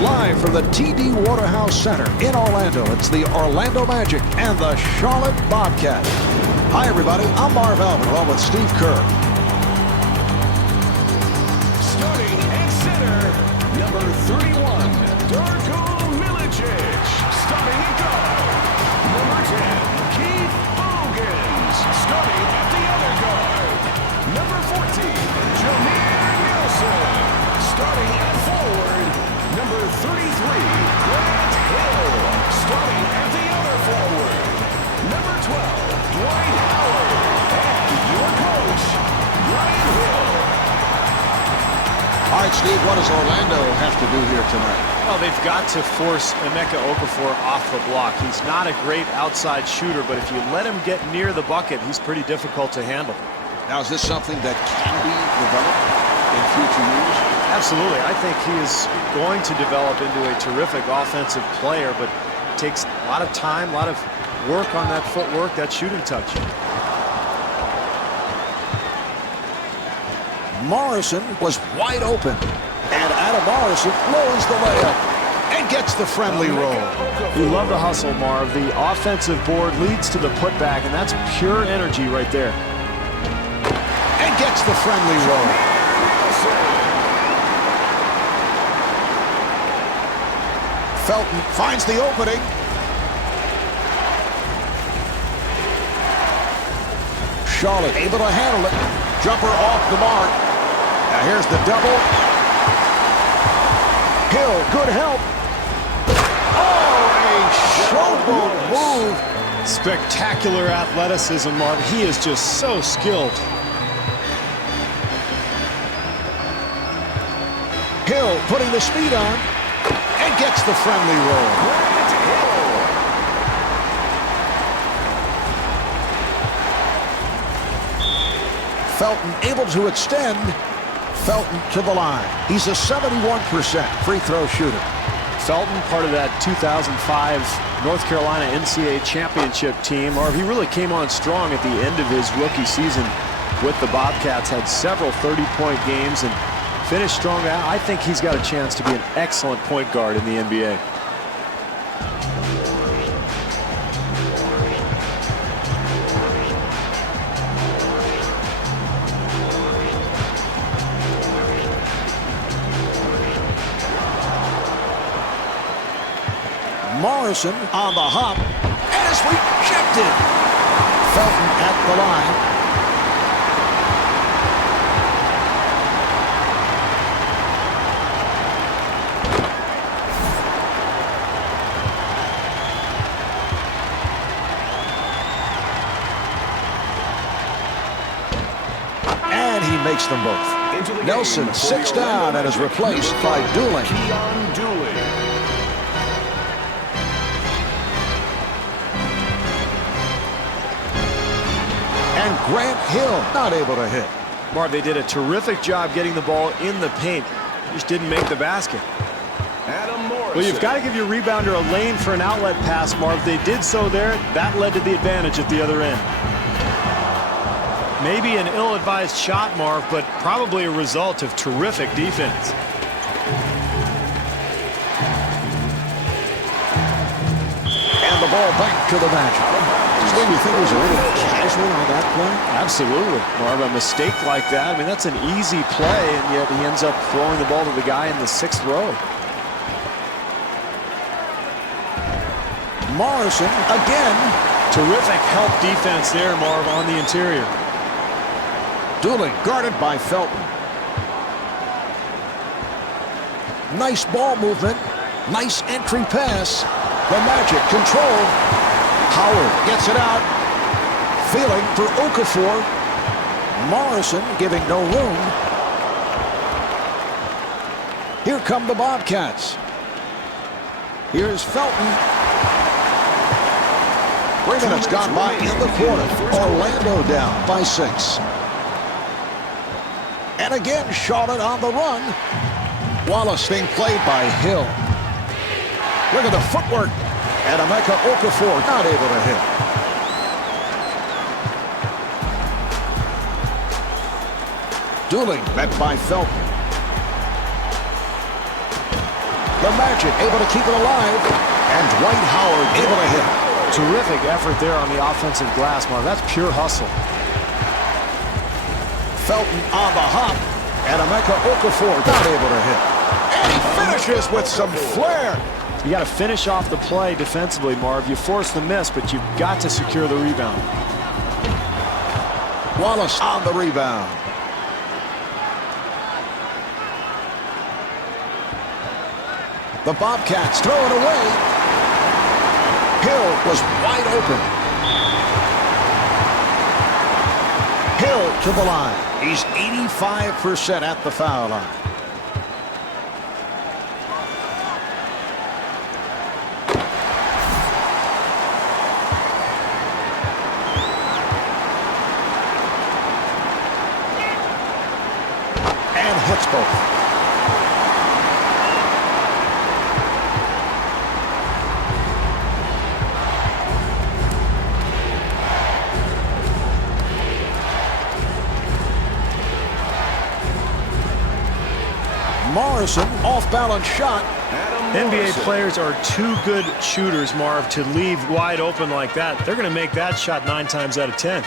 Live from the TD Waterhouse Center in Orlando, it's the Orlando Magic and the Charlotte Bobcats. Hi, everybody. I'm Marv Alvin, along with Steve Kerr. Starting at center, number 31, Darko Milicic. Starting at guard, number 10, Keith Bogans. Starting at the other guard, number 14, Jameer Nelson. Starting at forward, number 33, Grant Hill. Starting at the other forward, number 12, Dwight Howard. And your coach, Ryan Hill. All right, Steve, what does Orlando have to do here tonight? Well, they've got to force Emeka Okafor off the block. He's not a great outside shooter, but if you let him get near the bucket, he's pretty difficult to handle. Now, is this something that can be developed in future years? Absolutely. I think he is going to develop into a terrific offensive player, but it takes a lot of time, a lot of work on that footwork, that shooting touch. Morrison was wide open, and Adam Morrison lowers the layup and gets the friendly roll. You love the hustle, Marv. The offensive board leads to the putback, and that's pure energy right there. And gets the friendly roll. Felton finds the opening. Charlotte able to handle it. Jumper off the mark. Now here's the double. Hill, good help. Oh, a showboat move. Spectacular athleticism, Marv. He is just so skilled. Hill putting the speed on and gets the friendly roll. Felton able to extend. Felton to the line. He's a 71% free throw shooter. Felton, part of that 2005 North Carolina NCAA championship team. Marv, he really came on strong at the end of his rookie season with the Bobcats. Had several 30-point games and finished strong. I think he's got a chance to be an excellent point guard in the NBA. Morrison on the hop and is rejected. Felton at the line. And he makes them both. Nelson sits down and is replaced by Dooling. And Grant Hill not able to hit. Marv, they did a terrific job getting the ball in the paint. Just didn't make the basket. Well, you've got to give your rebounder a lane for an outlet pass, Marv. They did so there. That led to the advantage at the other end. Maybe an ill-advised shot, Marv, but probably a result of terrific defense. And the ball back to the Magic. Steve, you think he was a little casual on that play? Absolutely, Marv. A mistake like that, I mean, that's an easy play, and yet he ends up throwing the ball to the guy in the 6th row. Morrison again. Terrific help defense there, Marv, on the interior. Dooling guarded by Felton. Nice ball movement. Nice entry pass. The Magic control. Howard gets it out. Feeling for Okafor. Morrison giving no room. Here come the Bobcats. Here's Felton. 3 minutes gone by in the quarter. Orlando down by 6. And again, Charlotte on the run. Wallace being played by Hill. Look at the footwork. And Emeka Okafor not able to hit. Dooling met by Felton. The Magic able to keep it alive. And Dwight Howard able to hit. Terrific effort there on the offensive glass, Marv. That's pure hustle. Felton on the hop. And Emeka Okafor not able to hit. And he finishes with some flair. You got to finish off the play defensively, Marv. You force the miss, but you've got to secure the rebound. Wallace on the rebound. The Bobcats throw it away. Hill was wide open. Hill to the line. He's 85% at the foul line. And hits both. Morrison, off-balance shot. NBA players are too good shooters, Marv, to leave wide open like that. They're going to make that shot 9 times out of 10.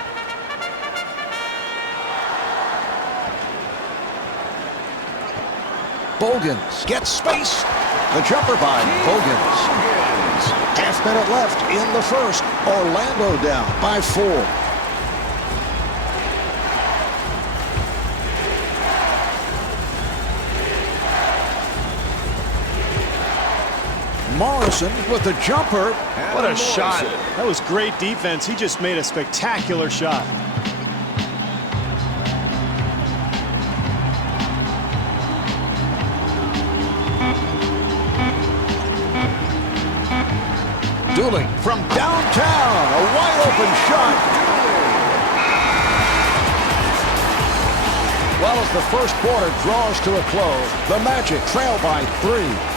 Bogans gets space. The jumper by Bogans. Half minute left in the first. Orlando down by 4. Morrison with the jumper. What a shot. That was great defense. He just made a spectacular shot. Dooling from downtown. A wide open shot. Well, as the first quarter draws to a close, the Magic trail by 3.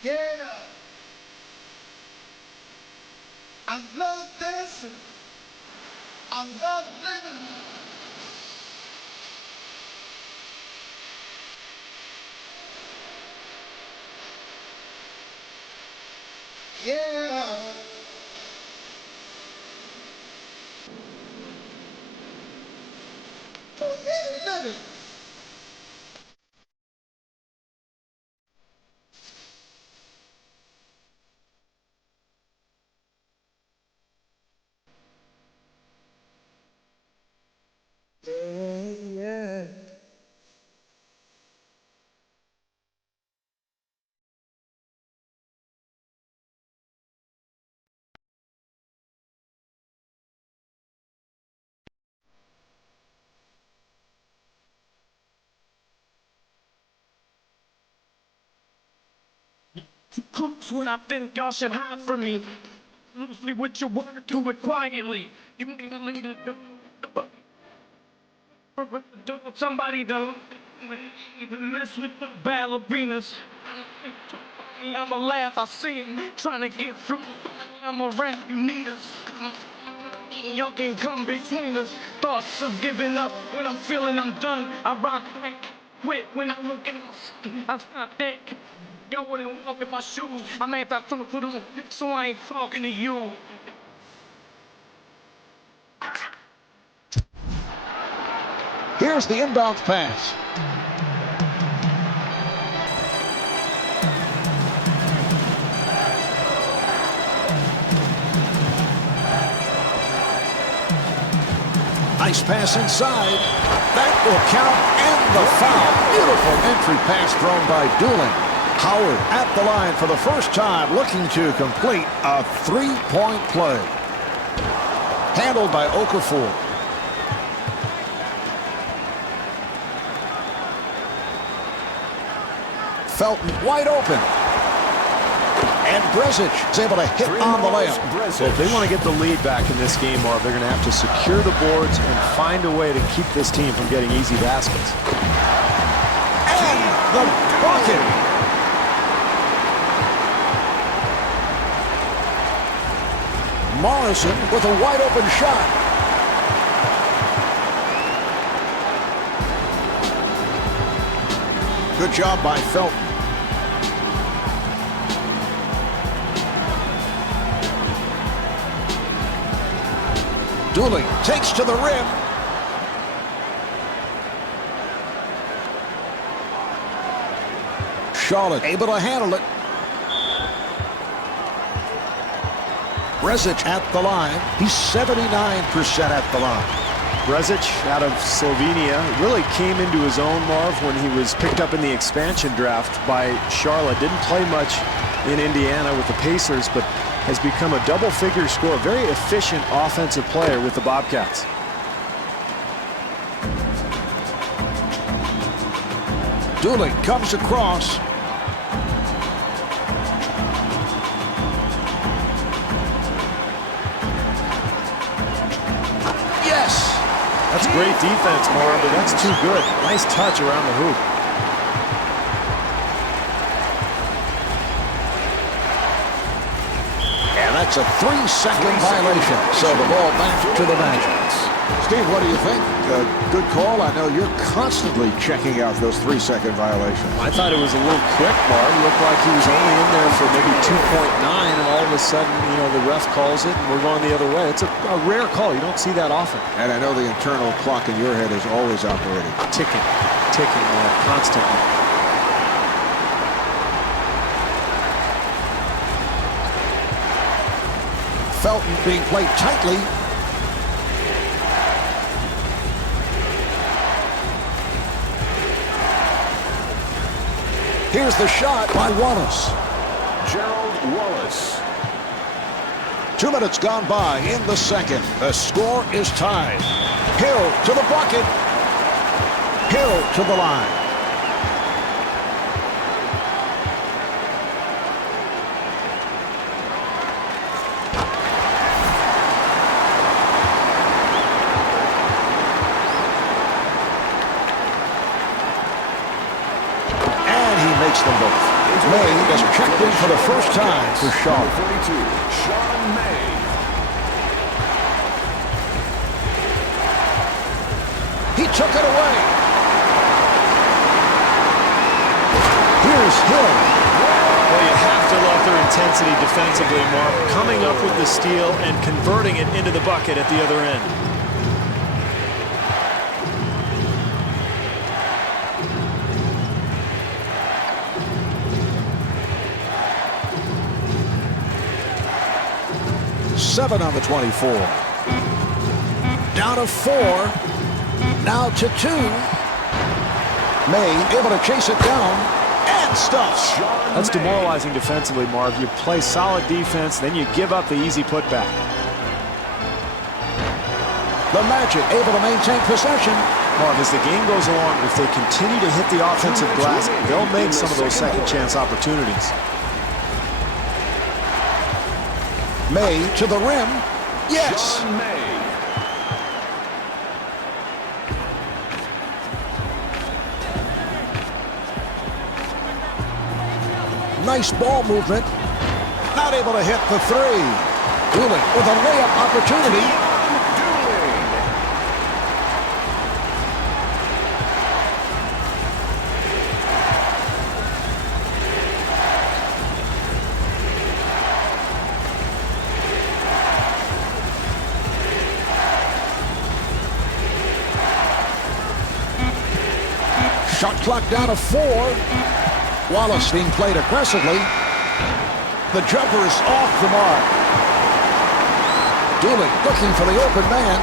Yeah. I love dancing. I love living. Yeah. Oh, yeah, living. Yeah. When I think y'all should hide from me, loosely with your word, do it quietly. You need to lead it. Somebody don't mess with the ballerinas. I'ma laugh, I see it, trying to get through. I'm around you niggas. Y'all can come between us. Thoughts of giving up when I'm feeling I'm done. I rock quit when I look at I think. Yo wouldn't walk in my shoes. I made that from the so I ain't talking to you. Here's the inbound pass. Nice pass inside. That will count, and the foul. Beautiful entry pass thrown by Dooling. Howard at the line for the first time, looking to complete a three-point play. Handled by Okafor. Felton wide open. And Bresic is able to hit on the layup. So if they want to get the lead back in this game, Marv, they're going to have to secure the boards and find a way to keep this team from getting easy baskets. And the bucket. Morrison with a wide open shot. Good job by Felton. Dooling takes to the rim. Charlotte able to handle it. Bresic at the line. He's 79% at the line. Bresic out of Slovenia really came into his own, Marv, when he was picked up in the expansion draft by Charlotte. Didn't play much in Indiana with the Pacers, but has become a double-figure scorer. Very efficient offensive player with the Bobcats. Dooling comes across. Yes! That's great defense, Marv, but that's too good. Nice touch around the hoop. And that's a 3-second violation. So the ball back to the Magic. Steve, what do you think? Good call. I know you're constantly checking out those 3-second violations. I thought it was a little quick, Marv. It looked like he was only in there for maybe 2.9, and all of a sudden, you know, the ref calls it, and we're going the other way. It's a rare call. You don't see that often. And I know the internal clock in your head is always operating. Ticking, constantly. Felton being played tightly. Here's the shot by Wallace. Gerald Wallace. 2 minutes gone by in the second. The score is tied. Hill to the bucket. Hill to the line. Makes them both. May has checked in for the first time for Charlotte. 42, Sean May. He took it away. Here's Hill. Well, you have to love their intensity defensively, Mark. Coming up with the steal and converting it into the bucket at the other end. Seven on the 24. Down to 4. Now to 2. May able to chase it down and stuffs. That's demoralizing defensively, Marv. You play solid defense, then you give up the easy putback. The Magic able to maintain possession. Marv, as the game goes along, if they continue to hit the offensive glass, they'll make some of those second chance opportunities. May to the rim. Yes. Nice ball movement. Not able to hit the 3. Doolin with a layup opportunity. Shot clock down to 4. Wallace being played aggressively. The jumper is off the mark. Doolin looking for the open man.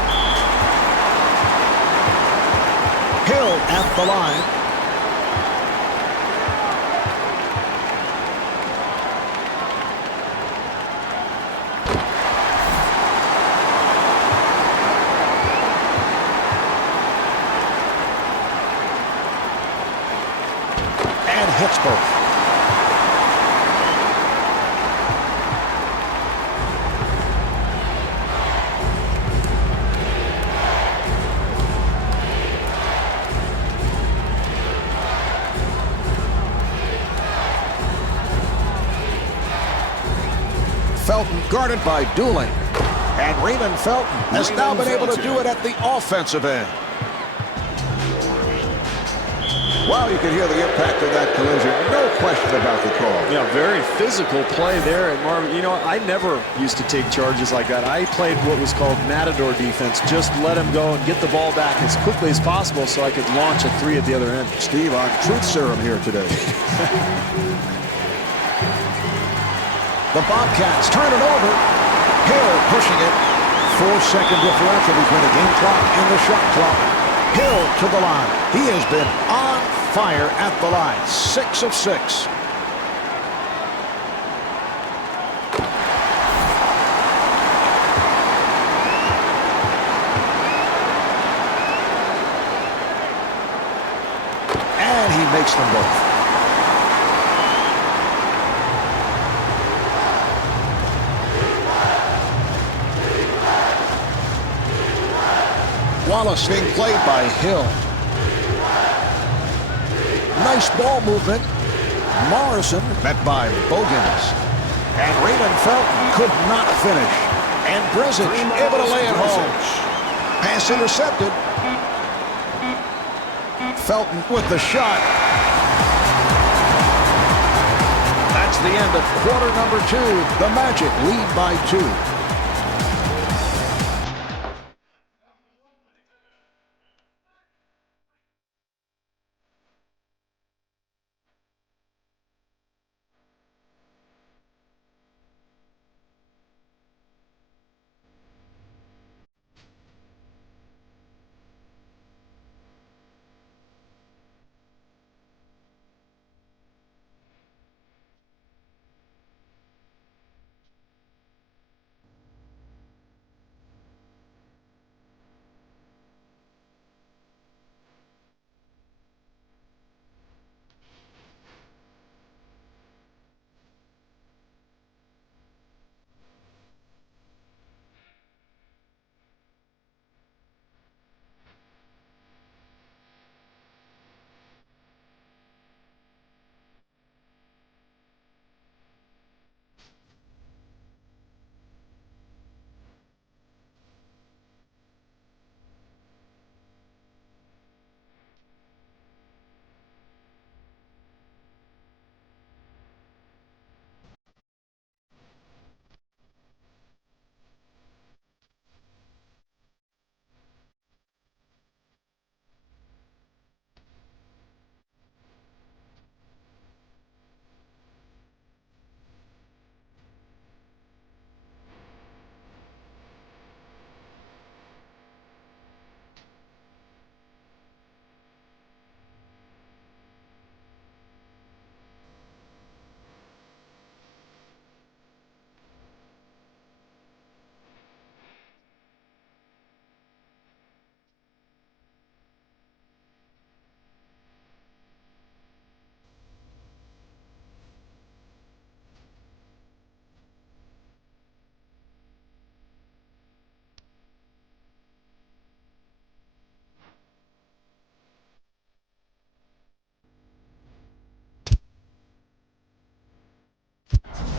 Hill at the line. And hits both. Felton guarded by Doolin. And Raymond Felton has now been able to do it at the offensive end. Wow, you can hear the impact of that collision. No question about the call. Yeah, very physical play there. And Marvin, you know, I never used to take charges like that. I played what was called matador defense. Just let him go and get the ball back as quickly as possible so I could launch a 3 at the other end. Steve on truth serum here today. The Bobcats turn it over. Hill pushing it. 4-second differential between the game clock and the shot clock. Hill to the line. He has been on fire at the line. 6 of 6. And he makes them both. Wallace being played by Hill. Nice ball movement. Morrison met by Bogans. And Raymond Felton could not finish. And Brezich able to lay it home. Pass intercepted. Felton with the shot. That's the end of quarter number 2. The Magic lead by 2.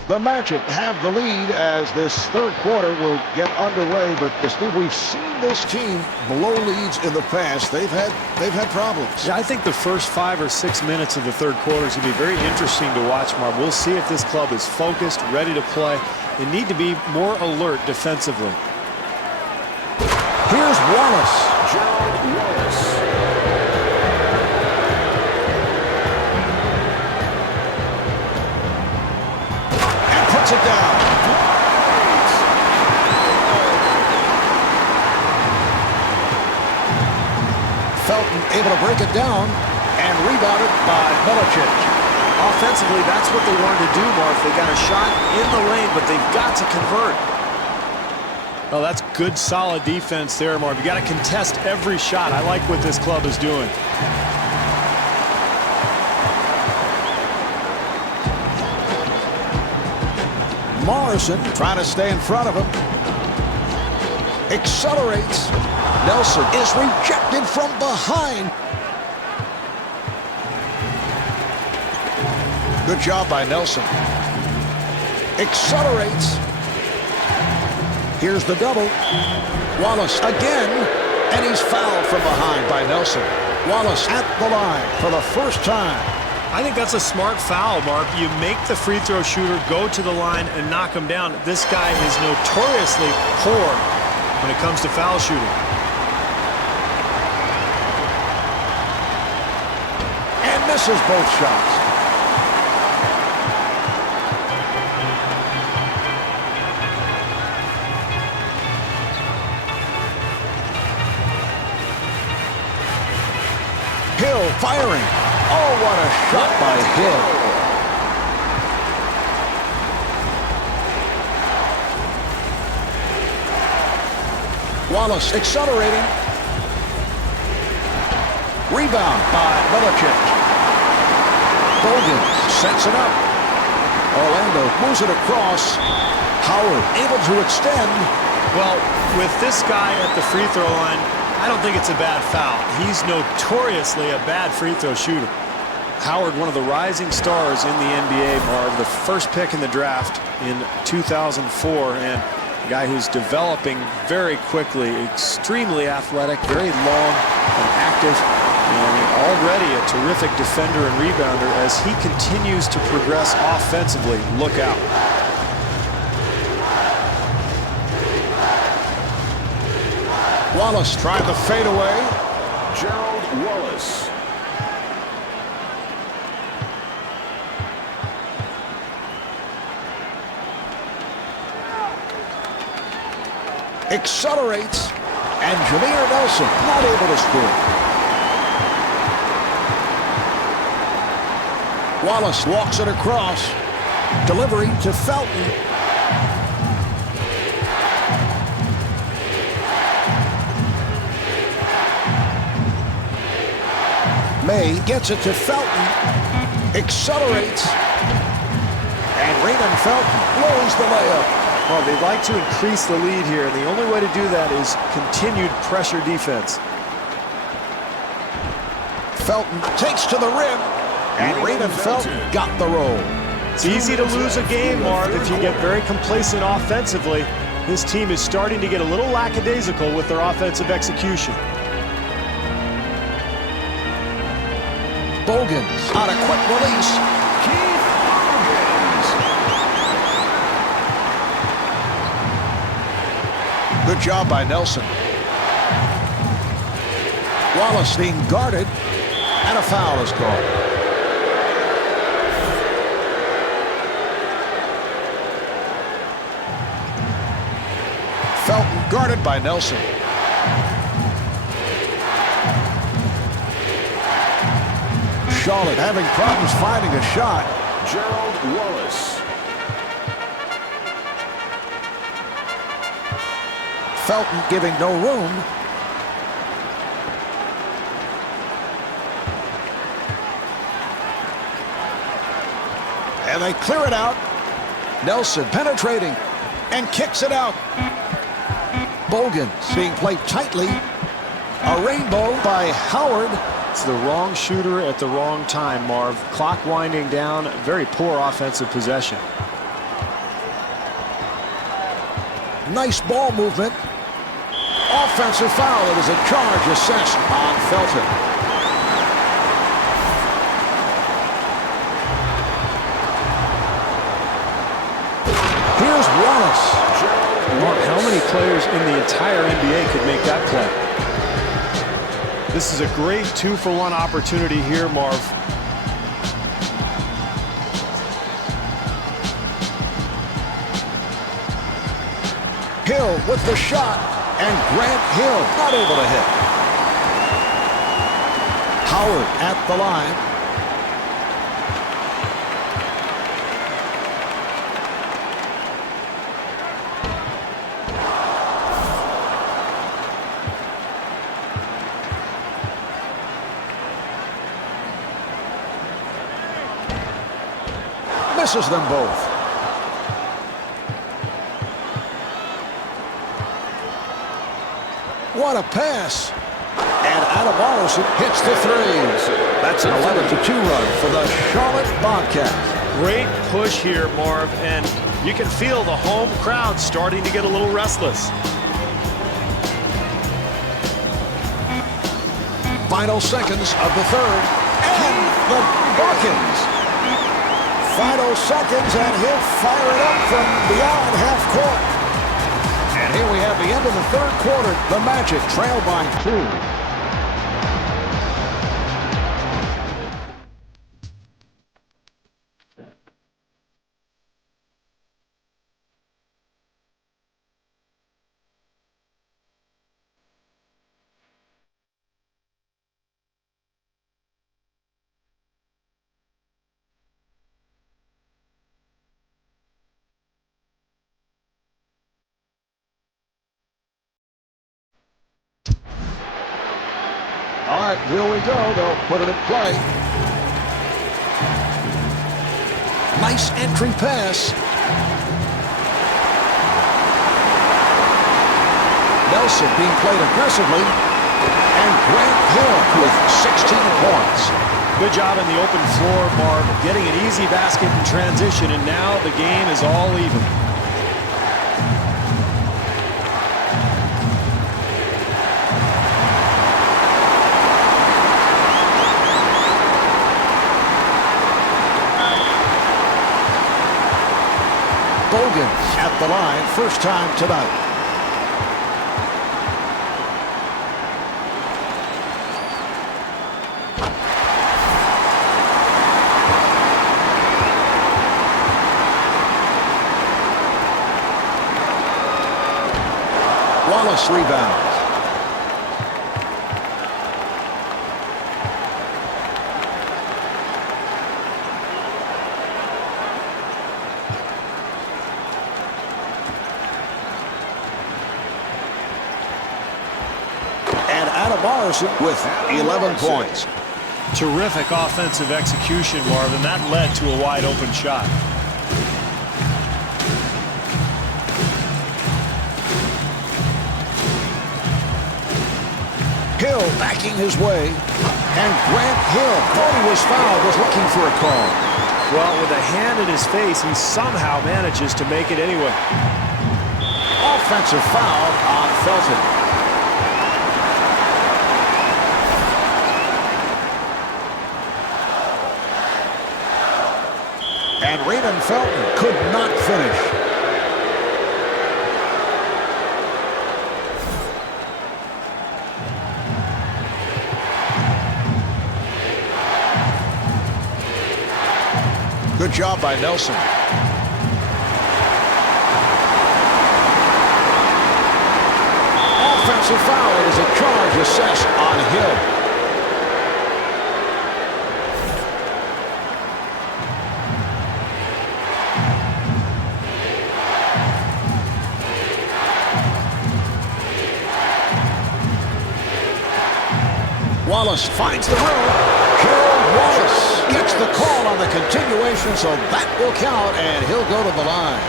The Magic have the lead as this third quarter will get underway, but Steve, we've seen this team blow leads in the past. They've had problems. Yeah, I think the first 5 or 6 minutes of the third quarter is going to be very interesting to watch, Marv. We'll see if this club is focused, ready to play. They need to be more alert defensively. Here's Wallace. Gerald Wallace. Puts it down. Felton able to break it down and rebounded by Milicic. Offensively, that's what they wanted to do, Marv. They got a shot in the lane, but they've got to convert. Oh, that's good, solid defense there, Marv. You got to contest every shot. I like what this club is doing. Morrison trying to stay in front of him. Accelerates. Nelson is rejected from behind. Good job by Nelson. Accelerates. Here's the double. Wallace again, and he's fouled from behind by Nelson. Wallace at the line for the first time. I think that's a smart foul, Mark. You make the free throw shooter go to the line and knock him down. This guy is notoriously poor when it comes to foul shooting. And misses both shots. Hill firing. Oh, what a shot by Hill. Wallace accelerating. Rebound by Milicic. Bogan sets it up. Orlando moves it across. Howard able to extend. Well, with this guy at the free throw line, I don't think it's a bad foul. He's notoriously a bad free throw shooter. Howard, one of the rising stars in the NBA, Marv, the first pick in the draft in 2004, and a guy who's developing very quickly, extremely athletic, very long and active, and already a terrific defender and rebounder. As he continues to progress offensively, look out. Wallace tried the fadeaway. Gerald Wallace. Accelerates. And Jameer Nelson not able to score. Wallace walks it across. Delivery to Felton. May gets it to Felton. Accelerates. And Raymond Felton blows the layup. Well, they'd like to increase the lead here, and the only way to do that is continued pressure defense. Felton takes to the rim. And Raymond Felton got the roll. It's easy to lose a game, Marv, if you get very complacent offensively. This team is starting to get a little lackadaisical with their offensive execution. Bogans on a quick release. Keith Bogans. Good job by Nelson. Wallace being guarded, and a foul is called. Felton guarded by Nelson. Charlotte having problems finding a shot. Gerald Wallace. Felton giving no room. And they clear it out. Nelson penetrating and kicks it out. Bogan being played tightly. A rainbow by Howard. It's the wrong shooter at the wrong time, Marv. Clock winding down. Very poor offensive possession. Nice ball movement. Offensive foul. It is a charge assessed on Felton. Here's Wallace. Mark, how many players in the entire NBA could make that play? This is a great 2-for-1 opportunity here, Marv. Hill with the shot, and Grant Hill not able to hit. Howard at the line. Misses them both. What a pass. And Adam Morrison hits the three. That's an 11-2 run for the Charlotte Bobcats. Great push here, Marv, and you can feel the home crowd starting to get a little restless. Final seconds of the third. And the Buckins. Final seconds, and he'll fire it up from beyond half court. And here we have the end of the third quarter. The Magic trail by 2. All right, here we go. They'll put it in play. Nice entry pass. Nelson being played aggressively. And Grant Hill with 16 points. Good job in the open floor, Marv, getting an easy basket in transition, and now the game is all even. Bogan at the line, first time tonight. Wallace rebounds. Morrison with 11 points. Terrific offensive execution, Marvin. That led to a wide open shot. Hill backing his way. And Grant Hill, thought he was fouled, was looking for a call. Well, with a hand in his face, he somehow manages to make it anyway. Offensive foul on Felton. And Raymond Felton could not finish. Good job by Nelson. Offensive foul. It is a charge assessed on Hill. Wallace finds the room. Gerald Wallace gets the call on the continuation, so that will count, and he'll go to the line.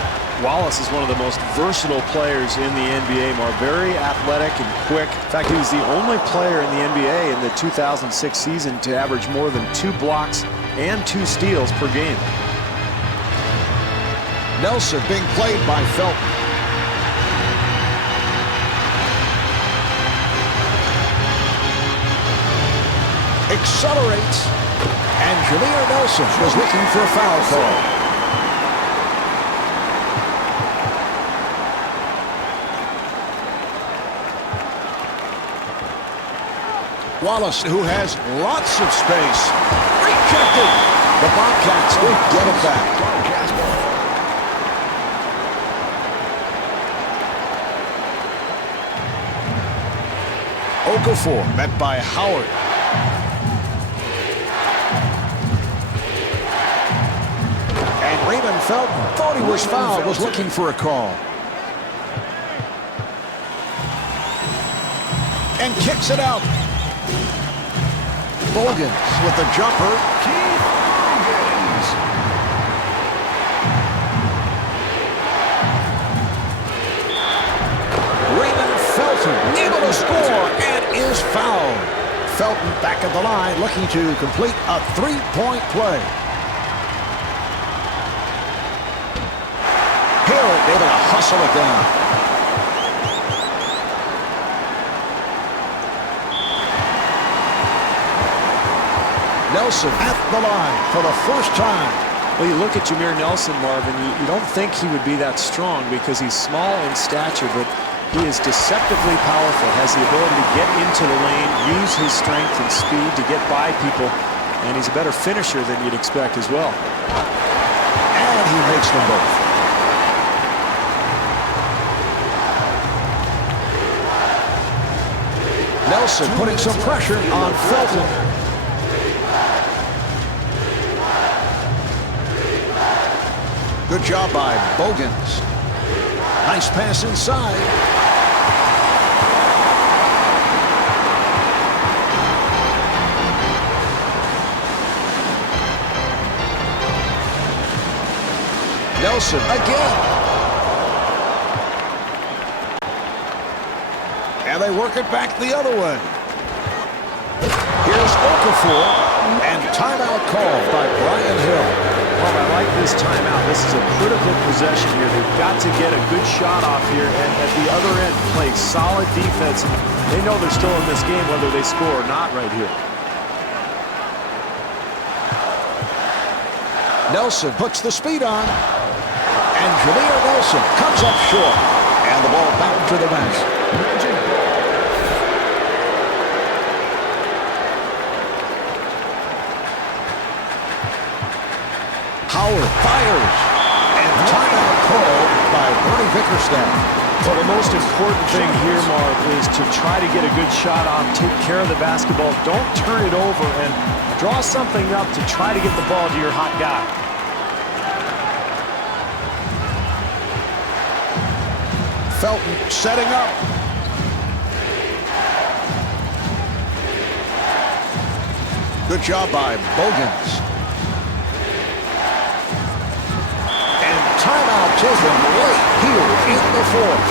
Wallace is one of the most versatile players in the NBA, Mark. Very athletic and quick. In fact, he was the only player in the NBA in the 2006 season to average more than 2 blocks and 2 steals per game. Nelson being played by Felton. accelerates, and Jameer Nelson was looking for a foul call. Wallace, who has lots of space, rejected. The Bobcats will get it back. Okafor met by Howard. And Raymond Felton thought he was fouled, was looking for a call. And kicks it out. Bogans with the jumper. Keith Bogans. Raymond Felton able to score and is fouled. Felton back at the line looking to complete a three-point play. Hill able to hustle it down. Nelson at the line for the first time. Well, you look at Jameer Nelson, Marvin, you don't think he would be that strong because he's small in stature, but he is deceptively powerful, has the ability to get into the lane, use his strength and speed to get by people, and he's a better finisher than you'd expect as well. And he makes them both. Nelson putting some pressure on Felton. Good job by Bogans. Nice pass inside. Nelson again. And they work it back the other way. Here's Okafor. And timeout called by Brian Hill. Well, I like this timeout. This is a critical possession here. They've got to get a good shot off here, and at the other end, play solid defense. They know they're still in this game, whether they score or not right here. Nelson puts the speed on, and Jameer Nelson comes up short, and the ball back to the bench. Howard fires, and timeout called by Bernie Bickerstaff. Well, the most important thing here, Mark, is to try to get a good shot off, take care of the basketball, don't turn it over, and draw something up to try to get the ball to your hot guy. Felton setting up. Good job by Bogans. Timeout taken late here in the fourth.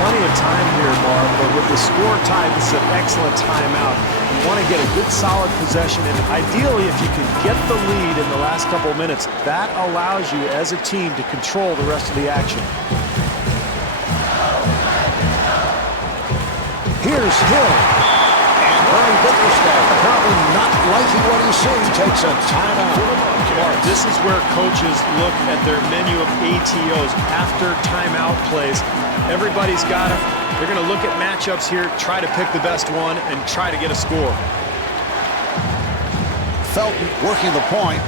Plenty of time here, Mark, but with the score tied, this is an excellent timeout. You want to get a good, solid possession, and ideally, if you can get the lead in the last couple of minutes, that allows you, as a team, to control the rest of the action. Here's Hill. And Bernie Bickerstaff, apparently not liking what he's seeing, takes a timeout. Mark, this is where coaches look at their menu of ATOs after timeout plays. Everybody's got it. They're going to look at matchups here, try to pick the best one, and try to get a score. Felton working the point.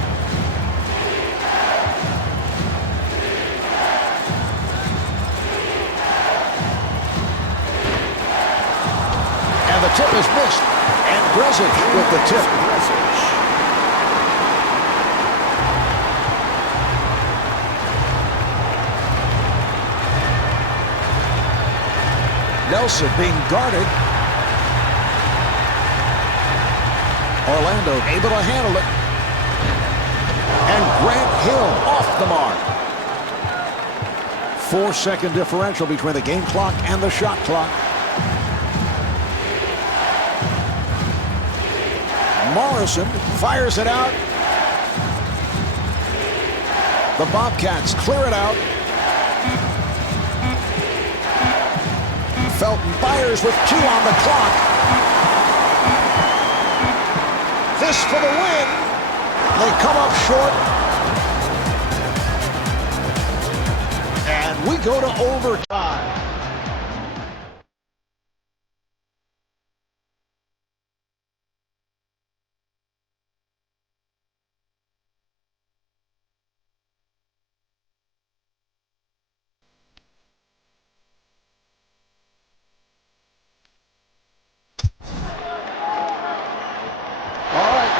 And the tip is missed. And Brezich with the tip. Nelson being guarded. Orlando able to handle it. And Grant Hill off the mark. 4-second differential between the game clock and the shot clock. Morrison fires it out. The Bobcats clear it out. Felton fires with 2 on the clock. this for the win. They come up short. And we go to overtime.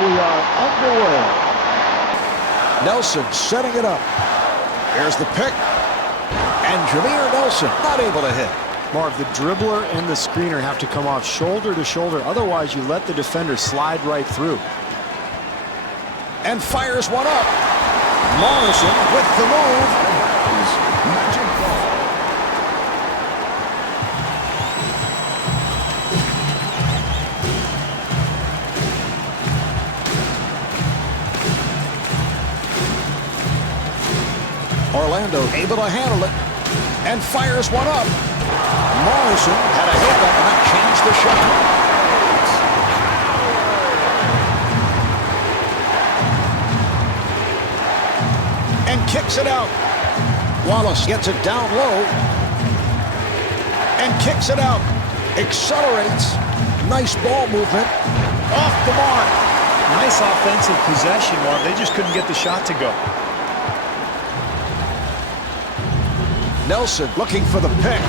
We are underway. Nelson setting it up. Here's the pick. And Jameer Nelson not able to hit. Marv, the dribbler and the screener have to come off shoulder to shoulder. Otherwise, you let the defender slide right through. And fires one up. Morrison with the move. Magic ball. Orlando able to handle it and fires one up. Morrison had a hit up and that changed the shot. And kicks it out. Wallace gets it down low and kicks it out. Accelerates. Nice ball movement. Off the mark. Nice offensive possession, Marv. They just couldn't get the shot to go. Nelson looking for the pick.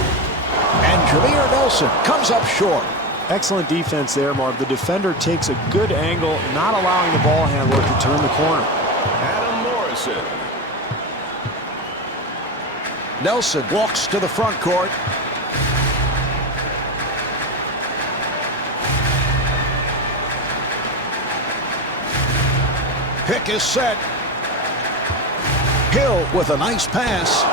And Jameer Nelson comes up short. Excellent defense there, Marv. The defender takes a good angle, not allowing the ball handler to turn the corner. Adam Morrison. Nelson walks to the front court. Pick is set. Hill with a nice pass.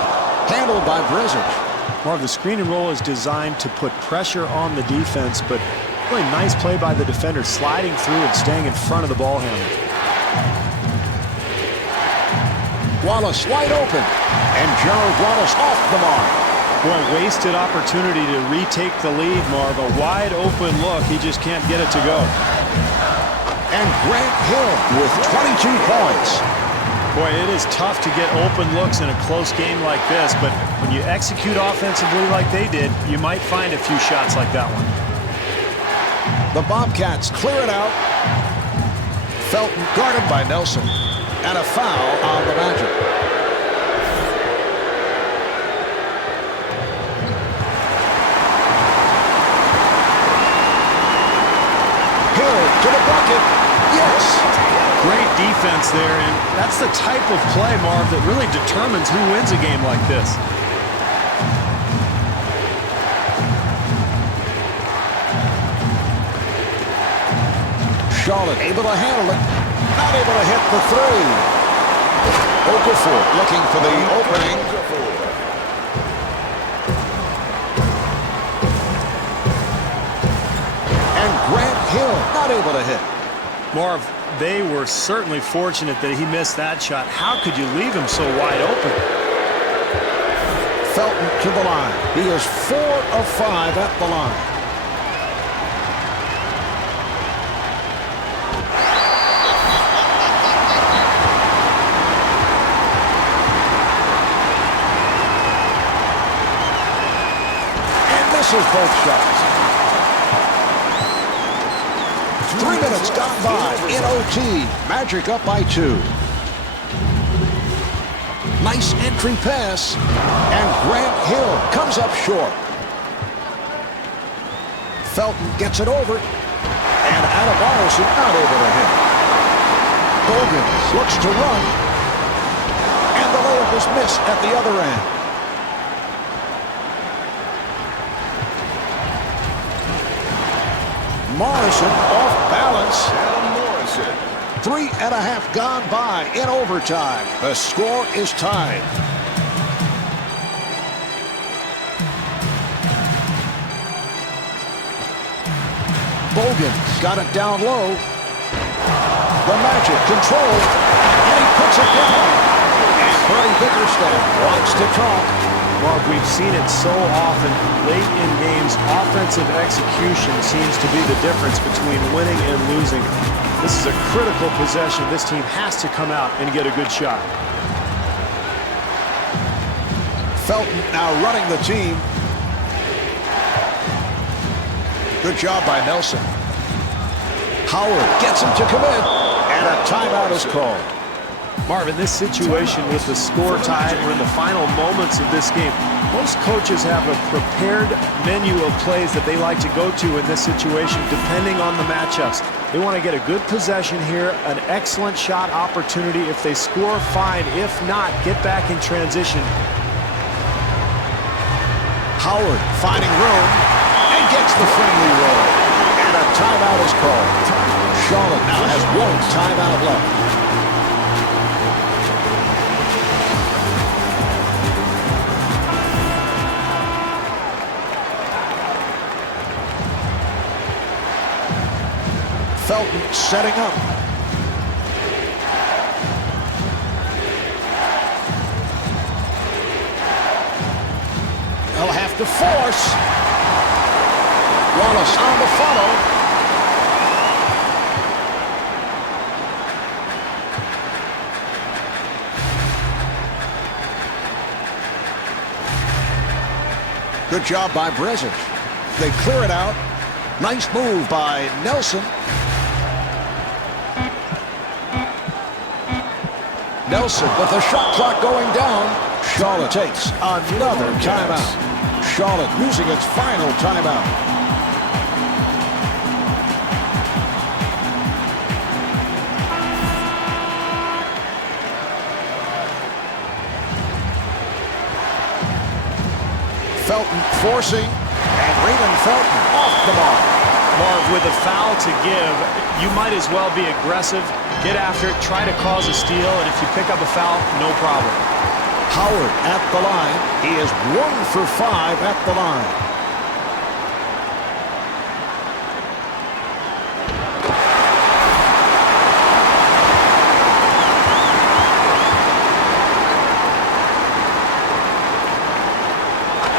Handled by Brezich. Marv, the screen and roll is designed to put pressure on the defense, but really nice play by the defender, sliding through and staying in front of the ball handler. Wallace wide open, and Gerald Wallace off the mark. Boy, wasted opportunity to retake the lead, Marv. A wide open look, he just can't get it to go. And Grant Hill with 22 points. Boy, it is tough to get open looks in a close game like this, but when you execute offensively like they did, you might find a few shots like that one. The Bobcats clear it out. Felton guarded by Nelson. And a foul on the Magic. Hill to the bucket. Yes. Great defense there, and that's the type of play, Marv, that really determines who wins a game like this. Charlotte able to handle it. Not able to hit the three. Okafor looking for the opening. And Grant Hill not able to hit. Marv, they were certainly fortunate that he missed that shot. How could you leave him so wide open? Felton to the line. He is 4 of 5 at the line. And misses both shots. 3 minutes gone by in OT. Magic up by 2. Nice entry pass. And Grant Hill comes up short. Felton gets it over. And Adam Morrison not able to hit. Bogans looks to run. And the layup is missed at the other end. Morrison off balance. Adam Morrison. 3.5 gone by in overtime. The score is tied. Bogans got it down low. The Magic control. And he puts it down. And Bernie Bickerstaff wants to talk. Mark, we've seen it so often late in games. Offensive execution seems to be the difference between winning and losing. This is a critical possession. This team has to come out and get a good shot. Felton now running the team. Good job by Nelson. Howard gets him to commit, and a timeout is called. Marvin, this situation with the score tied, we're in the final moments of this game. Most coaches have a prepared menu of plays that they like to go to in this situation depending on the matchups. They want to get a good possession here, an excellent shot opportunity. If they score, fine. If not, get back in transition. Howard finding room and gets the friendly roll. And a timeout is called. Charlotte now has one timeout left. Felton setting up. They'll have to force. Wallace on the follow. Good job by Brezich. They clear it out. Nice move by Nelson. Nelson with the shot clock going down. Charlotte takes another timeout. Charlotte losing its final timeout. Felton forcing, and Raymond Felton off the mark. Marv, with a foul to give, you might as well be aggressive, get after it, try to cause a steal, and if you pick up a foul, no problem. Howard at the line. He is 1 for 5 at the line.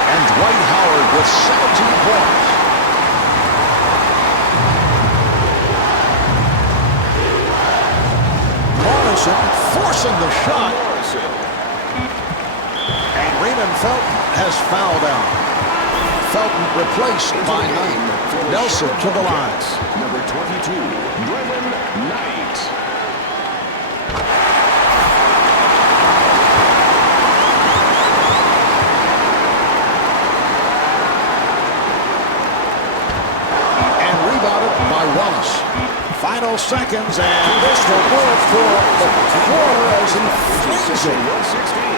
And Dwight Howard with 17 points. Morrison forcing the shot. And Raymond Felton has fouled out. Felton replaced by Knight. Nelson to the line. Number 22, Brevin Knight. And rebounded by Wallace. Final seconds, and this will go for the quarter as he flings it. 116.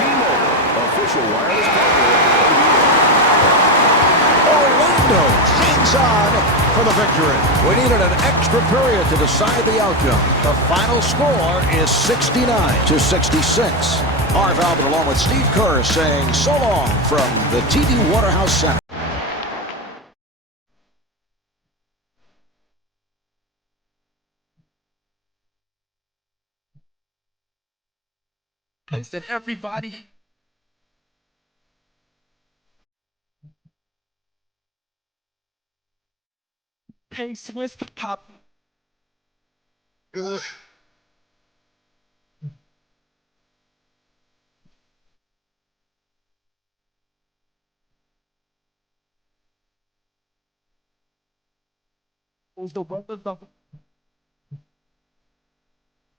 T-Mobile, official wireless partner. Orlando hangs on for the victory. We needed an extra period to decide the outcome. The final score is 69-66. Marv Albert along with Steve Kerr saying so long from the TD Waterhouse Center. I said, everybody. Hey, Swiss Pop. Ugh. Who's the brother?